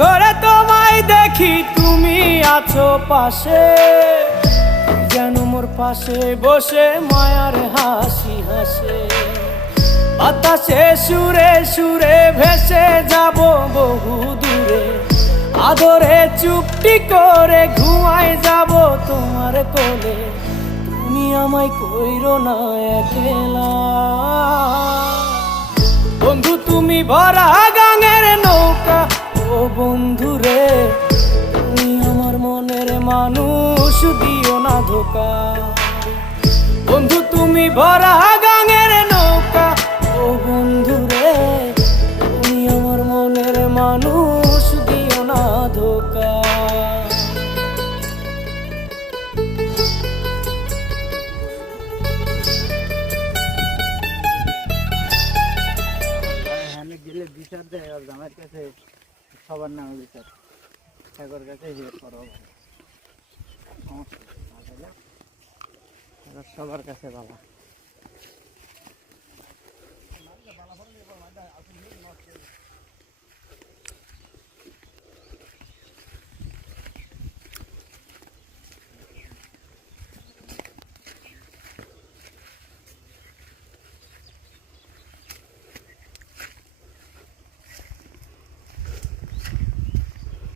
ঘরে তোমায় দেখি তুমি আছো পাশে, যেন মোর পাশে বসে মায়ার হাসি হাসে। বাতাসে সুরে সুরে ভেসে যাব বহু দূরে, আদরে চুপটি করে ঘুমায় যাব তোমার কোলে। তুমি আমায় কইরো না একলা বন্ধু, তুমি ভরা গাঙের নৌকা। ও বন্ধু রে, তুমি আমার মনের মানুষ, দিও না ধোকা। বন্ধু তুমি ভরা গাঙের নৌকা। ও বন্ধু রে, তুমি আমার মনের মানুষ, দিও না ধোকা। বিচার দেয় আমার কাছে, সবার নামে বিচার ঠাকুর কাছে করো, সবার কাছে ভালো।